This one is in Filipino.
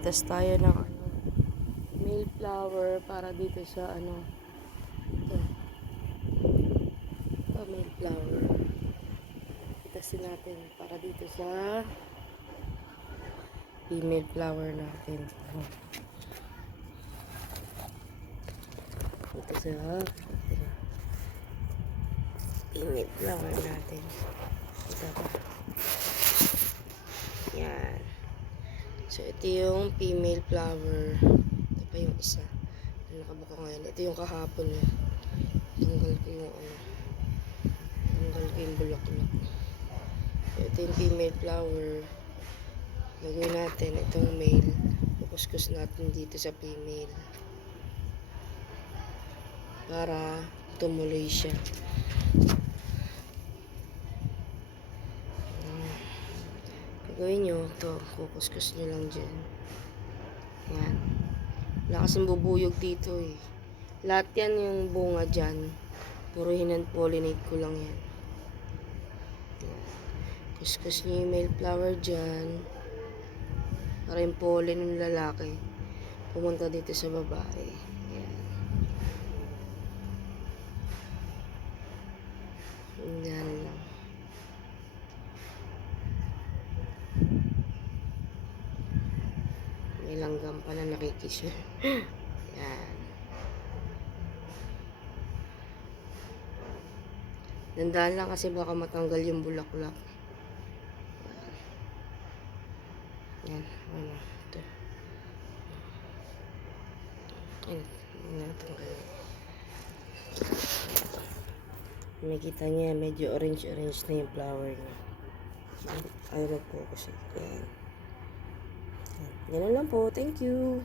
Pitas tayo ng male flower para dito sa ito male flower. Pitasin natin para dito sa female flower natin. Dito sa female flower natin. Ito pa. Yan. So, ito yung female flower. Ito pa yung isa. Nakabuka ngayon. Ito yung kahapon niya. Tanggal ko yung tanggal ko yung bulaklak. So, ito yung female flower. Gagawin natin itong male. Pukuskus natin dito sa female. Para tumuloy siya. Gawin nyo ito, kukuskus nyo lang dyan. Yan. Wala kasing bubuyog dito eh. Lahat yan yung bunga dyan. Puro hinan-pollinate ko lang yan. Yan. Kuskus nyo yung male flower dyan. Para yung pollen ng lalaki pumunta dito sa babae. Yan. Yan lang. May langgam pa na nakikis yun. Yan. Dandaan lang kasi baka matanggal yung bulaklak. Yan. Ano. Ito. Yan. Natanggal. Makikita niya medyo orange-orange na yung flower niya. Ayaw nag-focus. Yan. Ganun lang po. Thank you.